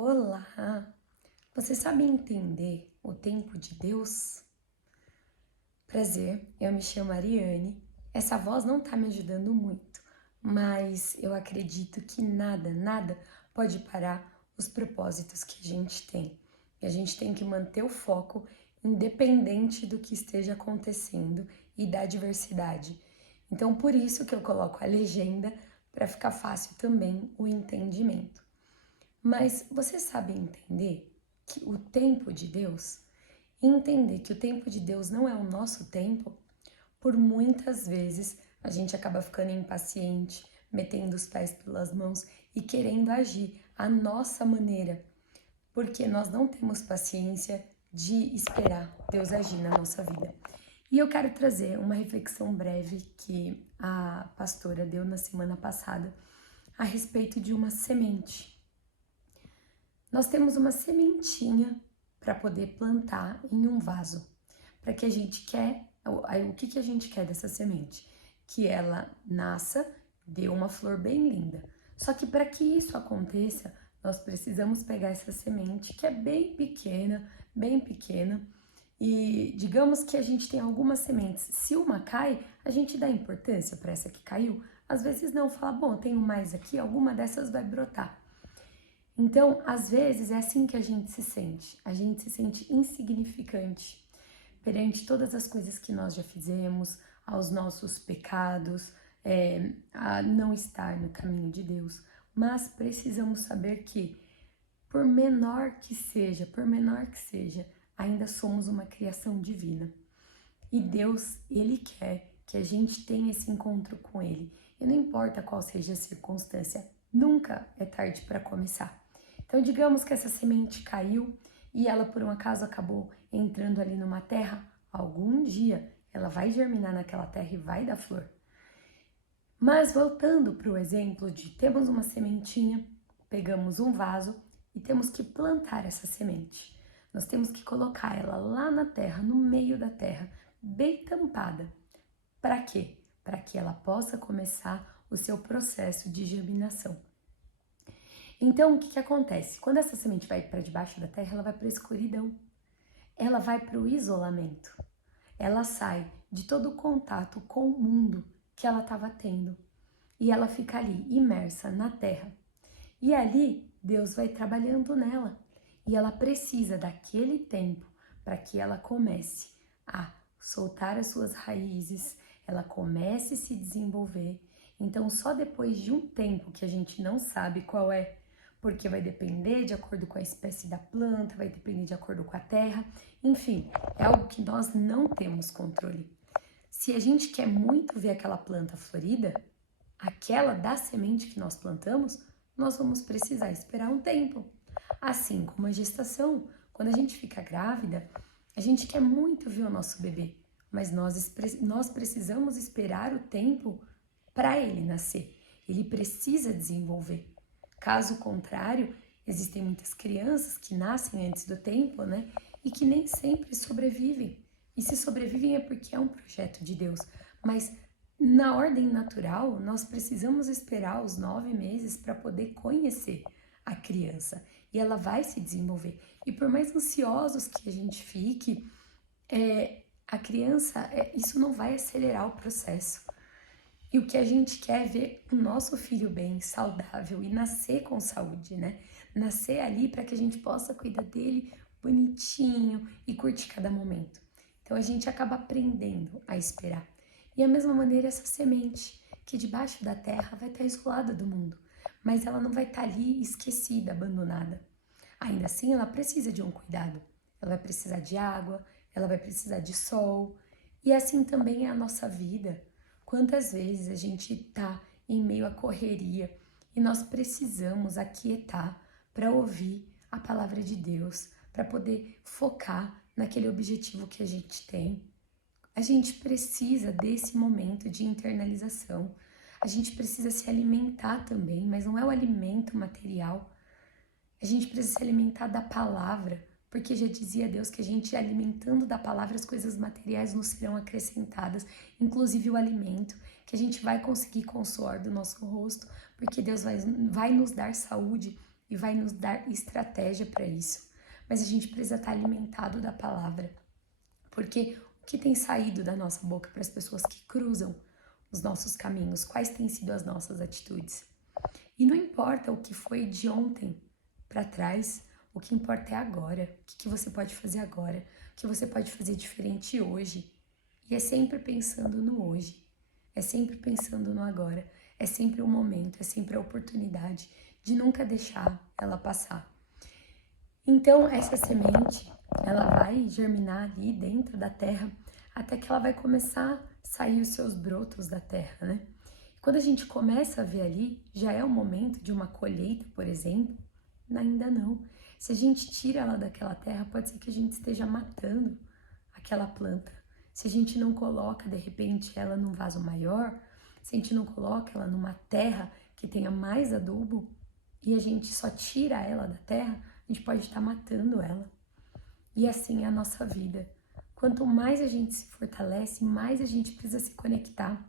Olá! Você sabe entender o tempo de Deus? Prazer, eu me chamo Ariane. Essa voz não tá me ajudando muito, mas eu acredito que nada pode parar os propósitos que a gente tem. E a gente tem que manter o foco independente do que esteja acontecendo e da adversidade. Então, por isso que eu coloco a legenda para ficar fácil também o entendimento. Mas você sabe entender que o tempo de Deus, entender que o tempo de Deus não é o nosso tempo, por muitas vezes a gente acaba ficando impaciente, metendo os pés pelas mãos e querendo agir à nossa maneira, porque nós não temos paciência de esperar Deus agir na nossa vida. E eu quero trazer uma reflexão breve que a pastora deu na semana passada a respeito de uma semente. Nós temos uma sementinha para poder plantar em um vaso. Para que a gente quer, o que a gente quer dessa semente? Que ela nasça, dê uma flor bem linda. Só que para que isso aconteça, nós precisamos pegar essa semente que é bem pequena, e digamos que a gente tem algumas sementes. Se uma cai, a gente dá importância para essa que caiu? Às vezes não, fala, bom, eu tenho mais aqui, alguma dessas vai brotar. Então, às vezes, é assim que a gente se sente. A gente se sente insignificante perante todas as coisas que nós já fizemos, aos nossos pecados, a não estar no caminho de Deus. Mas precisamos saber que, por menor que seja, ainda somos uma criação divina. E Deus, Ele quer que a gente tenha esse encontro com Ele. E não importa qual seja a circunstância, nunca é tarde para começar. Então, digamos que essa semente caiu e ela, por um acaso, acabou entrando ali numa terra. Algum dia ela vai germinar naquela terra e vai dar flor. Mas voltando para o exemplo de temos uma sementinha, pegamos um vaso e temos que plantar essa semente. Nós temos que colocar ela lá na terra, no meio da terra, bem tampada. Para quê? Para que ela possa começar o seu processo de germinação. Então, o que acontece? Quando essa semente vai para debaixo da terra, ela vai para a escuridão. Ela vai para o isolamento. Ela sai de todo o contato com o mundo que ela estava tendo. E ela fica ali, imersa na terra. E ali, Deus vai trabalhando nela. E ela precisa daquele tempo para que ela comece a soltar as suas raízes, ela comece a se desenvolver. Então, só depois de um tempo que a gente não sabe qual é, porque vai depender de acordo com a espécie da planta, vai depender de acordo com a terra, enfim, é algo que nós não temos controle. Se a gente quer muito ver aquela planta florida, aquela da semente que nós plantamos, nós vamos precisar esperar um tempo. Assim como a gestação, quando a gente fica grávida, a gente quer muito ver o nosso bebê, mas nós precisamos esperar o tempo para ele nascer. Ele precisa desenvolver. Caso contrário, existem muitas crianças que nascem antes do tempo, né? E que nem sempre sobrevivem. E se sobrevivem é porque é um projeto de Deus. Mas na ordem natural, nós precisamos esperar os 9 meses para poder conhecer a criança. E ela vai se desenvolver. E por mais ansiosos que a gente fique, a criança, isso não vai acelerar o processo. E o que a gente quer é ver o nosso filho bem, saudável e nascer com saúde, né? Nascer ali para que a gente possa cuidar dele bonitinho e curtir cada momento. Então a gente acaba aprendendo a esperar. E a mesma maneira essa semente, que debaixo da terra vai estar isolada do mundo, mas ela não vai estar ali esquecida, abandonada. Ainda assim, ela precisa de um cuidado. Ela vai precisar de água, ela vai precisar de sol. E assim também é a nossa vida. Quantas vezes a gente tá em meio à correria e nós precisamos aquietar para ouvir a palavra de Deus, para poder focar naquele objetivo que a gente tem. A gente precisa desse momento de internalização. A gente precisa se alimentar também, mas não é o alimento material. A gente precisa se alimentar da palavra, porque já dizia Deus que a gente alimentando da palavra as coisas materiais nos serão acrescentadas, inclusive o alimento, que a gente vai conseguir com o suor do nosso rosto, porque Deus vai nos dar saúde e vai nos dar estratégia para isso. Mas a gente precisa estar alimentado da palavra, porque o que tem saído da nossa boca para as pessoas que cruzam os nossos caminhos, quais têm sido as nossas atitudes? E não importa o que foi de ontem para trás, o que importa é agora. O que você pode fazer agora? O que você pode fazer diferente hoje? E é sempre pensando no hoje, é sempre pensando no agora, é sempre o momento, é sempre a oportunidade de nunca deixar ela passar. Então, essa semente, ela vai germinar ali dentro da terra até que ela vai começar a sair os seus brotos da terra, né? Quando a gente começa a ver ali, já é o momento de uma colheita, por exemplo? Ainda não. Se a gente tira ela daquela terra, pode ser que a gente esteja matando aquela planta. Se a gente não coloca, de repente, ela num vaso maior, se a gente não coloca ela numa terra que tenha mais adubo e a gente só tira ela da terra, a gente pode estar matando ela. E assim é a nossa vida. Quanto mais a gente se fortalece, mais a gente precisa se conectar.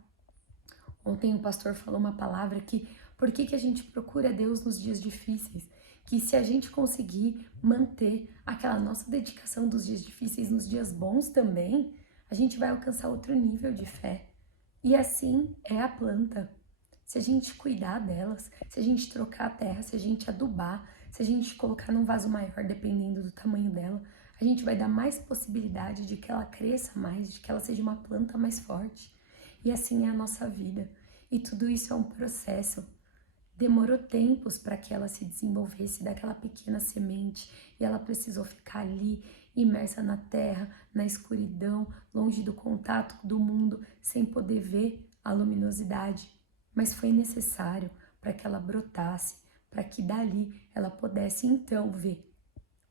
Ontem o pastor falou uma palavra que, por que a gente procura Deus nos dias difíceis? Que se a gente conseguir manter aquela nossa dedicação dos dias difíceis nos dias bons também, a gente vai alcançar outro nível de fé. E assim é a planta. Se a gente cuidar delas, se a gente trocar a terra, se a gente adubar, se a gente colocar num vaso maior, dependendo do tamanho dela, a gente vai dar mais possibilidade de que ela cresça mais, de que ela seja uma planta mais forte. E assim é a nossa vida. E tudo isso é um processo. Demorou tempos para que ela se desenvolvesse daquela pequena semente e ela precisou ficar ali, imersa na terra, na escuridão, longe do contato do mundo, sem poder ver a luminosidade. Mas foi necessário para que ela brotasse, para que dali ela pudesse então ver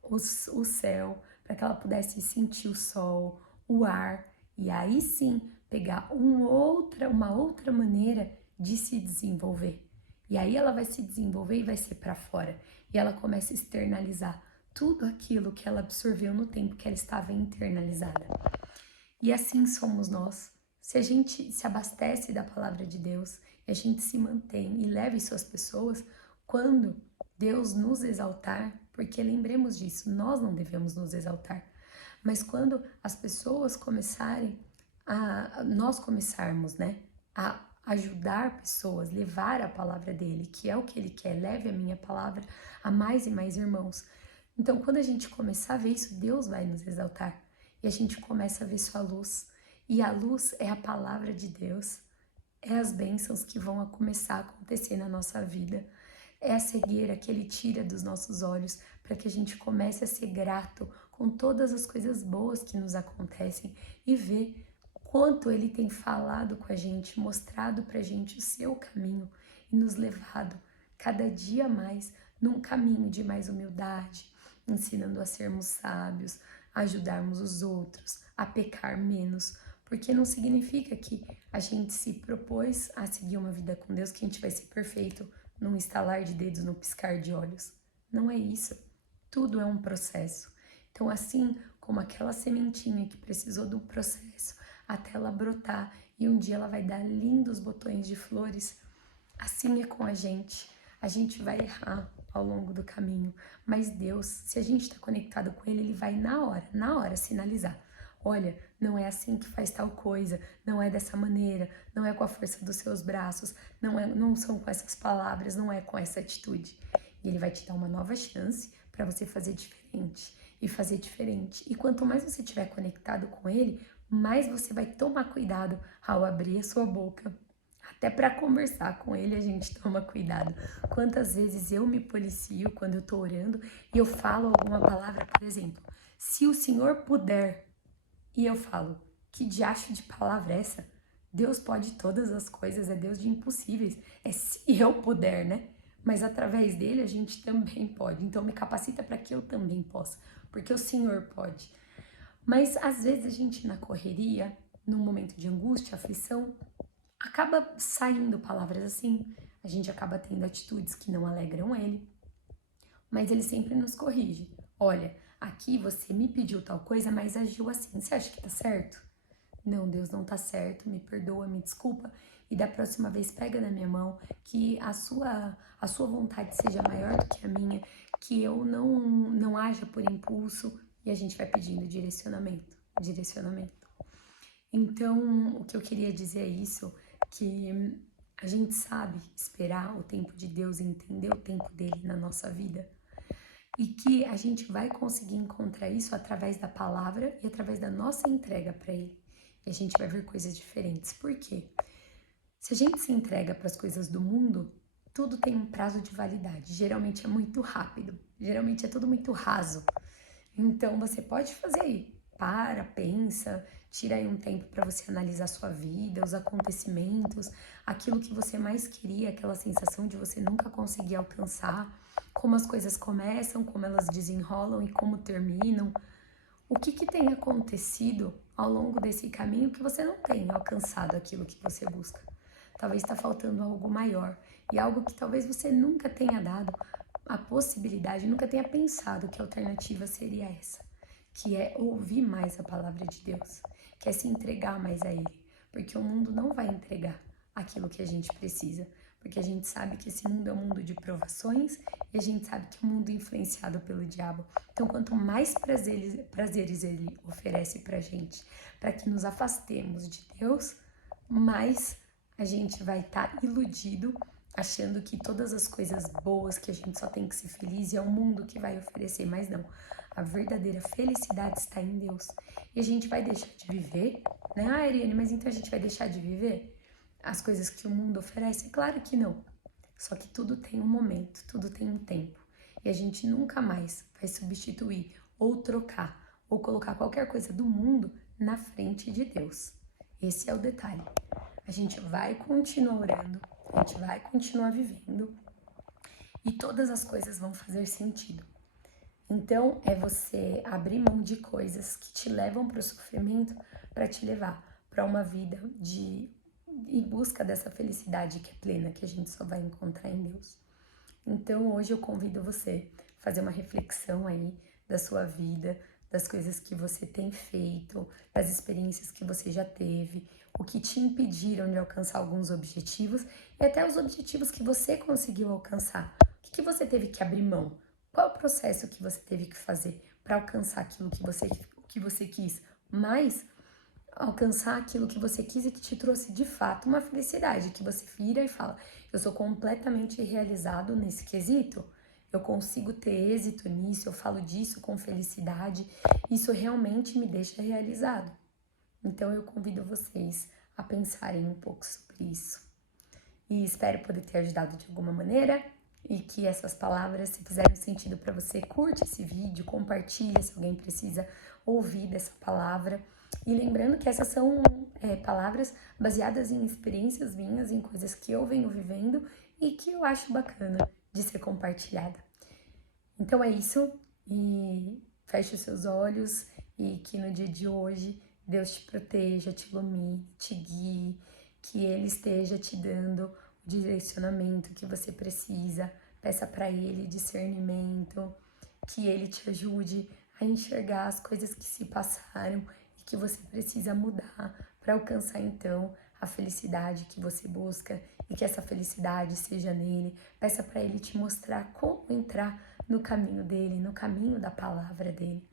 o céu, para que ela pudesse sentir o sol, o ar, e aí sim pegar uma outra maneira de se desenvolver. E aí ela vai se desenvolver e vai ser para fora. E ela começa a externalizar tudo aquilo que ela absorveu no tempo que ela estava internalizada. E assim somos nós. Se a gente se abastece da palavra de Deus, e a gente se mantém e leve suas pessoas, quando Deus nos exaltar, porque lembremos disso, nós não devemos nos exaltar, mas quando as pessoas nós começarmos, né, a ajudar pessoas, levar a palavra dele, que é o que ele quer, leve a minha palavra a mais e mais irmãos. Então, quando a gente começar a ver isso, Deus vai nos exaltar e a gente começa a ver sua luz. E a luz é a palavra de Deus, é as bênçãos que vão começar a acontecer na nossa vida. É a cegueira que ele tira dos nossos olhos para que a gente comece a ser grato com todas as coisas boas que nos acontecem e ver quanto ele tem falado com a gente, mostrado pra gente o seu caminho e nos levado cada dia mais num caminho de mais humildade, ensinando a sermos sábios, a ajudarmos os outros, a pecar menos, porque não significa que a gente se propôs a seguir uma vida com Deus, que a gente vai ser perfeito num estalar de dedos, num piscar de olhos. Não é isso. Tudo é um processo. Então, assim como aquela sementinha que precisou do processo até ela brotar e um dia ela vai dar lindos botões de flores, assim é com a gente. A gente vai errar ao longo do caminho, mas Deus, se a gente está conectado com Ele, Ele vai na hora sinalizar. Olha, não é assim que faz tal coisa, não é dessa maneira, não é com a força dos seus braços, não são com essas palavras, não é com essa atitude. E Ele vai te dar uma nova chance para você fazer diferente e fazer diferente. E quanto mais você estiver conectado com Ele, mais você vai tomar cuidado ao abrir a sua boca. Até para conversar com Ele a gente toma cuidado. Quantas vezes eu me policio quando eu tô orando e eu falo alguma palavra, por exemplo, se o Senhor puder, e eu falo, que diacho de palavra é essa? Deus pode todas as coisas, é Deus de impossíveis. É se eu puder, né? Mas através dele a gente também pode. Então me capacita para que eu também possa, porque o Senhor pode. Mas às vezes a gente na correria, num momento de angústia, aflição, acaba saindo palavras assim, a gente acaba tendo atitudes que não alegram ele, mas ele sempre nos corrige. Olha, aqui você me pediu tal coisa, mas agiu assim, você acha que tá certo? Não, Deus, não tá certo, me perdoa, me desculpa. e da próxima vez pega na minha mão, que a sua vontade seja maior do que a minha, que eu não haja por impulso, e a gente vai pedindo direcionamento. Então, o que eu queria dizer é isso, que a gente sabe esperar o tempo de Deus e entender o tempo dele na nossa vida. E que a gente vai conseguir encontrar isso através da palavra e através da nossa entrega para ele. E a gente vai ver coisas diferentes. Por quê? Se a gente se entrega para as coisas do mundo, tudo tem um prazo de validade. Geralmente é muito rápido. Geralmente é tudo muito raso. Então você pode fazer aí. Para, pensa, tira aí um tempo para você analisar a sua vida, os acontecimentos, aquilo que você mais queria, aquela sensação de você nunca conseguir alcançar, como as coisas começam, como elas desenrolam e como terminam. O que tem acontecido ao longo desse caminho que você não tem alcançado aquilo que você busca? Talvez está faltando algo maior e algo que talvez você nunca tenha dado a possibilidade, nunca tenha pensado que a alternativa seria essa, que é ouvir mais a palavra de Deus, que é se entregar mais a Ele, porque o mundo não vai entregar aquilo que a gente precisa, porque a gente sabe que esse mundo é um mundo de provações e a gente sabe que é um mundo influenciado pelo diabo. Então, quanto mais prazeres Ele oferece pra gente, para que nos afastemos de Deus, mais a gente vai estar iludido, achando que todas as coisas boas, que a gente só tem que ser feliz e é o mundo que vai oferecer, mas não. A verdadeira felicidade está em Deus. E a gente vai deixar de viver, né? Ah, Ariane, mas então a gente vai deixar de viver as coisas que o mundo oferece? Claro que não. Só que tudo tem um momento, tudo tem um tempo. E a gente nunca mais vai substituir ou trocar ou colocar qualquer coisa do mundo na frente de Deus. Esse é o detalhe. A gente vai continuar orando, a gente vai continuar vivendo e todas as coisas vão fazer sentido. Então, é você abrir mão de coisas que te levam para o sofrimento para te levar para uma vida em busca dessa felicidade que é plena, que a gente só vai encontrar em Deus. Então, hoje eu convido você a fazer uma reflexão aí da sua vida, das coisas que você tem feito, das experiências que você já teve, o que te impediram de alcançar alguns objetivos e até os objetivos que você conseguiu alcançar. O que você teve que abrir mão? Qual o processo que você teve que fazer para alcançar aquilo que você quis? Mas alcançar aquilo que você quis e que te trouxe de fato uma felicidade, que você vira e fala, eu sou completamente realizado nesse quesito, eu consigo ter êxito nisso, eu falo disso com felicidade, isso realmente me deixa realizado. Então eu convido vocês a pensarem um pouco sobre isso. E espero poder ter ajudado de alguma maneira e que essas palavras, se fizerem sentido para você, curte esse vídeo, compartilha se alguém precisa ouvir dessa palavra. E lembrando que essas são palavras baseadas em experiências minhas, em coisas que eu venho vivendo e que eu acho bacana de ser compartilhada. Então é isso, e feche os seus olhos e que no dia de hoje Deus te proteja, te ilumine, te guie, que Ele esteja te dando o direcionamento que você precisa. Peça para Ele discernimento, que Ele te ajude a enxergar as coisas que se passaram e que você precisa mudar para alcançar então a felicidade que você busca e que essa felicidade seja nele. Peça para Ele te mostrar como entrar no caminho dele, no caminho da palavra dele.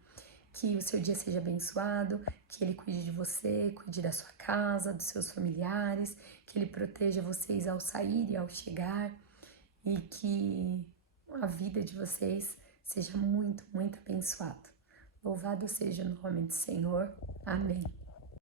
Que o seu dia seja abençoado, que Ele cuide de você, cuide da sua casa, dos seus familiares, que Ele proteja vocês ao sair e ao chegar e que a vida de vocês seja muito, muito abençoada. Louvado seja o nome do Senhor. Amém.